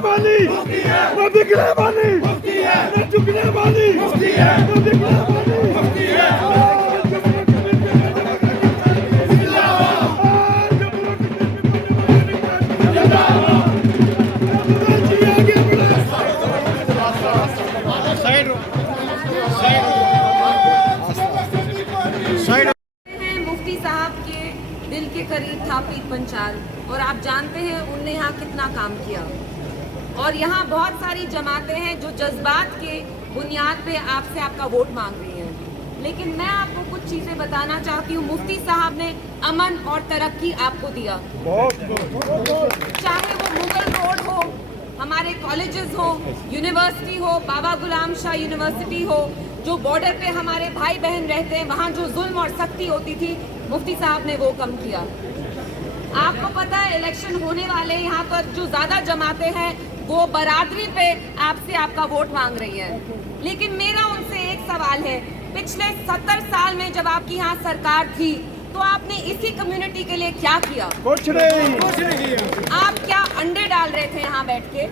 वाली न बिगड़ने वाली न झुकने वाली न बिगड़ने वाली मुफ्ती साहब के दिल के करीब था पीर पंचाल, और आप जानते हैं उनने यहाँ कितना काम किया। और यहाँ बहुत सारी जमातें हैं जो जज्बात के बुनियाद पे आपसे आपका वोट मांग रही हैं, लेकिन मैं आपको कुछ चीजें बताना चाहती हूँ। मुफ्ती साहब ने अमन और तरक्की आपको दिया, चाहे वो मुगल रोड हो, हमारे कॉलेजेस हो, यूनिवर्सिटी हो, बाबा गुलाम शाह यूनिवर्सिटी हो, जो बॉर्डर पे हमारे भाई बहन रहते हैं वहाँ जो जुल्म और सख्ती होती थी, मुफ्ती साहब ने वो कम किया। आपको पता है इलेक्शन होने वाले, यहाँ पर जो ज्यादा जमाते हैं वो बरादरी पे आपसे आपका वोट मांग रही है, लेकिन मेरा उनसे एक सवाल है, पिछले 70 साल में जब आपकी यहाँ सरकार थी तो आपने इसी कम्युनिटी के लिए क्या किया? कुछ नहीं। आप क्या अंडे डाल रहे थे यहाँ बैठ के?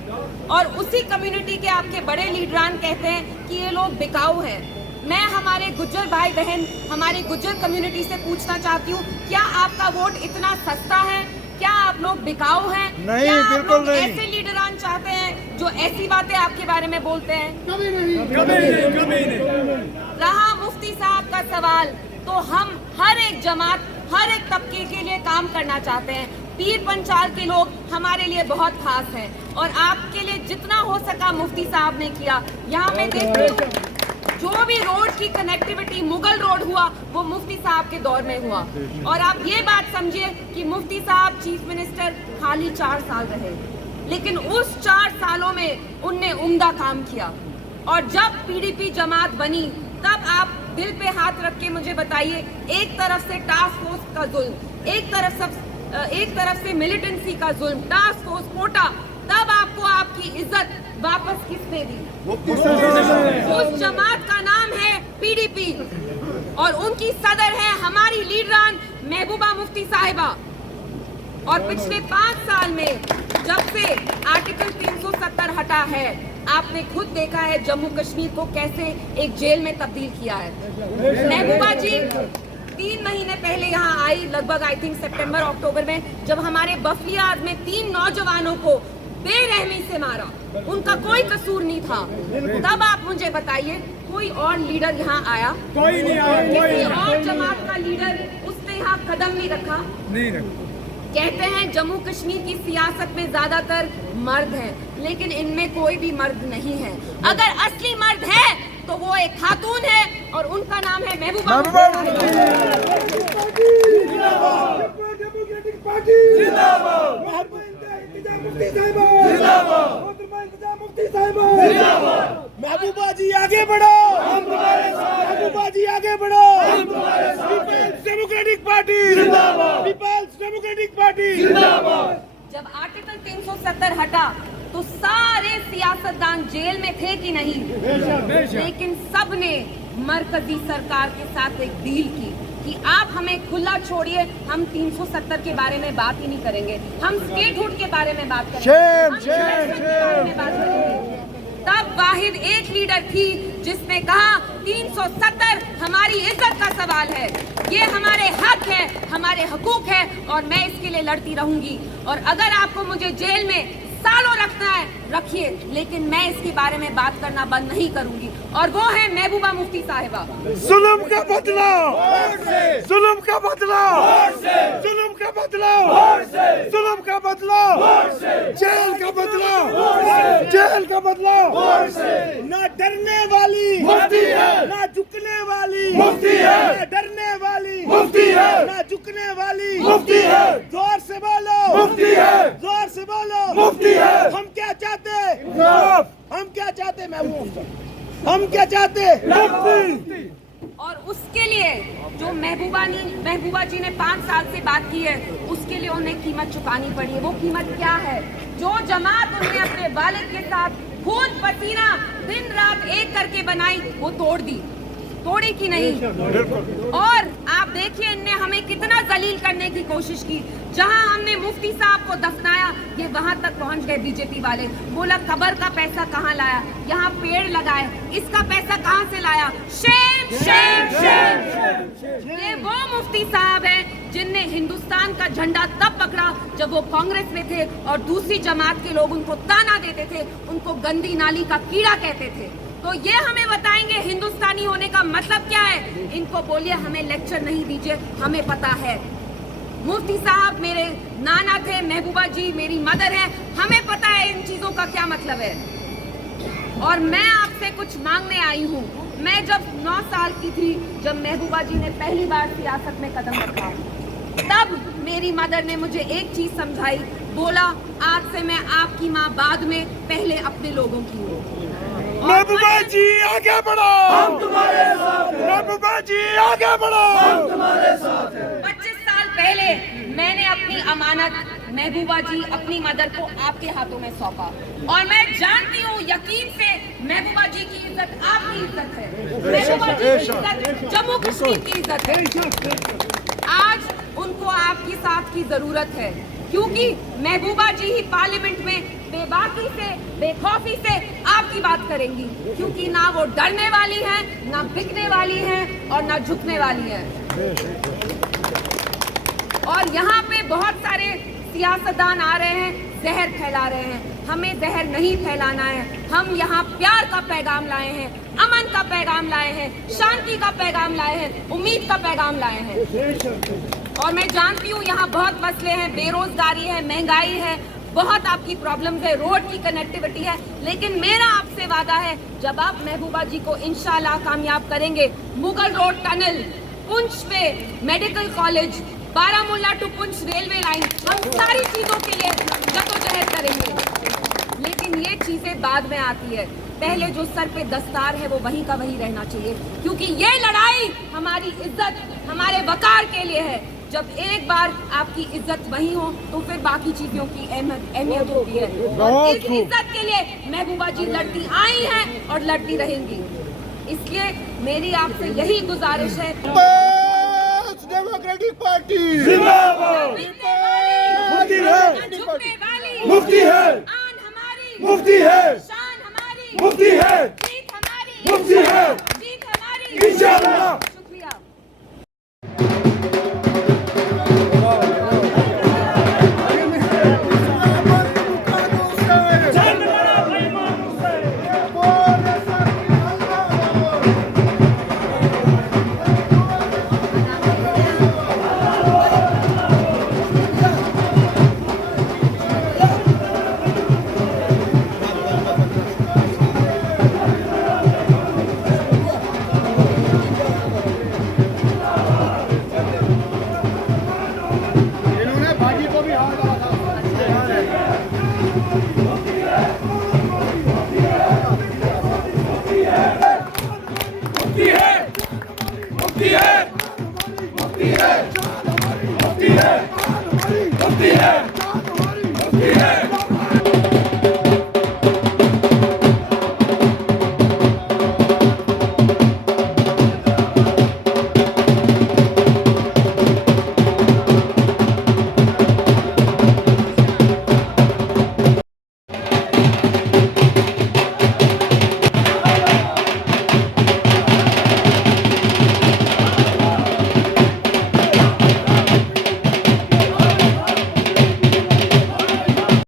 और उसी कम्युनिटी के आपके बड़े लीडरान कहते हैं कि ये लोग बिकाऊ हैं। मैं हमारे गुज्जर भाई बहन, हमारे गुज्जर कम्युनिटी से पूछना चाहती हूँ, क्या आपका वोट इतना सस्ता है? क्या आप लोग बिकाऊ हैं? नहीं, क्या आप बिल्कुल लोग नहीं। ऐसे लीडरान चाहते हैं जो ऐसी बातें आपके बारे में बोलते हैं? कभी नहीं। रहा मुफ्ती साहब का सवाल, तो हम हर एक जमात, हर एक तबके के लिए काम करना चाहते हैं। पीर पंचाल के लोग हमारे लिए बहुत खास हैं, और आपके लिए जितना हो सका मुफ्ती साहब ने किया। यहाँ मैं देखती हूँ जो भी रोड की कनेक्टिविटी मुगल रोड हुआ वो मुफ्ती साहब के दौर में हुआ। और आप ये बात समझिए कि मुफ्ती साहब चीफ मिनिस्टर खाली 4 साल रहे, लेकिन उस 4 सालों में उनने उम्दा काम किया। और जब पीडीपी जमात बनी तब आप दिल पे हाथ रख के मुझे बताइए, एक तरफ से टास्क फोर्स का जुल्म, एक तरफ से मिलिटेंसी का जुल्म, टास्क फोर्स कोटा, तब आपको आपकी इज्जत वापस किसने दी? उस जमात का नाम है पीडीपी, और उनकी सदर है हमारी लीडरान महबूबा मुफ्ती साहिबा। और पिछले 5 साल में जब से आर्टिकल 370 हटा है, आपने खुद देखा है जम्मू कश्मीर को कैसे एक जेल में तब्दील किया है। महबूबा जी 3 महीने पहले यहाँ आई, लगभग आई थिंक सितंबर अक्टूबर में, जब हमारे बफलियाद में 3 नौजवानों को बेरहमी से मारा, उनका कोई कसूर नहीं था। तब आप मुझे बताइए, कोई और लीडर यहाँ आया? कोई नहीं आया। किसी और जमात का लीडर उसने यहाँ कदम नहीं रखा? नहीं रखा। कहते हैं जम्मू कश्मीर की सियासत में ज्यादातर मर्द हैं, लेकिन इनमें कोई भी मर्द नहीं है। अगर असली मर्द है तो वो एक खातून है, और उनका नाम है महबूबा महबूबा जी आगे बढ़ो, महबूबा जी आगे बढ़ो। पीपल्स डेमोक्रेटिक पार्टी जिंदाबाद, पीपल्स डेमोक्रेटिक पार्टी जिंदाबाद। जब आर्टिकल 370 हटा तो सारे सियासतदान जेल में थे कि नहीं? लेकिन सब ने मरकजी सरकार के साथ एक डील की कि आप हमें खुला छोड़िए, हम 370 के बारे में बात ही नहीं करेंगे, हम स्टेटहुड के बारे में बात करेंगे, हम इलेक्शन के बारे में बात करेंगे। तब वाहिद एक लीडर थी जिसने कहा 370 हमारी इज्जत का सवाल है, ये हमारे हक है, हमारे हकूक है, और मैं इसके लिए लड़ती रहूंगी। और अगर आपको मुझे जेल में सालों रखना है रखिए, लेकिन मैं इसके बारे में बात करना बंद नहीं करूंगी। और वो है महबूबा मुफ्ती साहिबा। जुल्म का बदला, जुल्म का बदला, जुल्म का बदला, जुल्म का बदला, जेल का बदला, जेल का बदला। ना डरने वाली मुफ्ती है, ना झुकने वाली मुफ्ती है, ना डरने वाली मुफ्ती है, ना झुकने वाली मुफ्ती है। जोर से बोलो मुफ्ती है, जोर से बोलो मुफ्ती है। हम क्या चाहते हैं? हम क्या चाहते हैं महबूब? हम क्या चाहते हैं? और उसके लिए जो महबूबा जी ने 5 साल से बात की है, उसके लिए उन्हें कीमत चुकानी पड़ी है। वो कीमत क्या है? जो जमात उन्हें अपने वालिद के साथ खून पसीना दिन रात एक करके बनाई, वो तोड़ दी। तोड़ी कि नहीं। और आप देखिए इनने हमें कितना जलील करने की कोशिश की। जहां हमने मुफ्ती साहब को दफनाया, ये वहां तक पहुंच गए बीजेपी वाले। बोला कब्र का पैसा कहां लाया, यहाँ पेड़ लगाए, इसका पैसा कहां से लाया। Shem Shem Shem. ये वो मुफ्ती साहब हैं जिनने हिंदुस्तान का झंडा तब पकड़ा जब वो कांग्रेस में थे और दूसरी जमात के लोग उनको ताना देते थे, उनको गंदी नाली का कीड़ा कहते थे। तो ये हमें बताएंगे हिंदुस्तानी होने का मतलब क्या है। इनको बोलिए हमें लेक्चर नहीं दीजिए, हमें पता है। मुफ्ती साहब मेरे नाना थे, महबूबा जी मेरी मदर है, हमें पता है इन चीजों का क्या मतलब है। और मैं आपसे कुछ मांगने आई हूँ। मैं जब 9 साल की थी, जब महबूबा जी ने पहली बार सियासत में कदम रखा, तब मेरी मदर ने मुझे एक चीज समझाई। बोला आज से मैं आपकी माँ बाद में, पहले अपने लोगों की हूँ। महबूबा जी आगे बढ़ो, हम तुम्हारे साथ हैं। महबूबा जी आगे बढ़ो, हम तुम्हारे साथ हैं। 25 साल पहले मैंने अपनी अमानत महबूबा जी अपनी मदर को आपके हाथों में सौंपा, और मैं जानती हूँ यकीन से महबूबा जी की इज्जत आपकी इज्जत है, महबूबा जी की इज्जत जम्मू कश्मीर की इज्जत है। आज उनको आपकी साथ की जरूरत है, क्योंकि महबूबा जी ही पार्लियामेंट में बेबाकी से, बेखौफी से आपकी बात करेंगी, क्योंकि ना वो डरने वाली है, ना बिकने वाली है, और ना झुकने वाली है। और यहाँ पे बहुत सारे सियासतदान आ रहे हैं, जहर फैला रहे हैं। हमें जहर नहीं फैलाना है। हम यहाँ प्यार का पैगाम लाए हैं, अमन का पैगाम लाए हैं, शांति का पैगाम लाए हैं, उम्मीद का पैगाम लाए हैं। और मैं जानती हूँ यहाँ बहुत मसले हैं, बेरोजगारी है, महंगाई है, बहुत आपकी प्रॉब्लम्स है, रोड की कनेक्टिविटी है, लेकिन मेरा आपसे वादा है जब आप महबूबा जी को इंशाल्लाह कामयाब करेंगे, मुगल रोड टनल, पुंछ पे medical college, Baramulla to Poonch railway line, हम सारी चीजों के लिए जद्दोजहद करेंगे। लेकिन ये चीजें बाद में आती है, पहले जो सर पे दस्तार है वो वहीं का वहीं रहना चाहिए, क्योंकि ये लड़ाई हमारी इज्जत, हमारे वकार के लिए है। जब एक बार आपकी इज्जत वही हो तो फिर बाकी चीजों की अहमियत होती है। और इस इज्जत के लिए महबूबा जी लड़ती आई हैं और लड़ती रहेंगी। इसलिए मेरी आपसे यही गुजारिश है, डेमोक्रेटिक पार्टी जिंदाबाद। मुफ्ती है, झुकने वाली मुफ्ती है, आन हमारी, मुफ्ती है, शान हमारी, मुफ्ती है, जीत हमारी, मुफ्ती है, जीत हमारी, इंशाअल्लाह। शुक्रिया। इन्होंने भाजी को भी हाथ लगा था।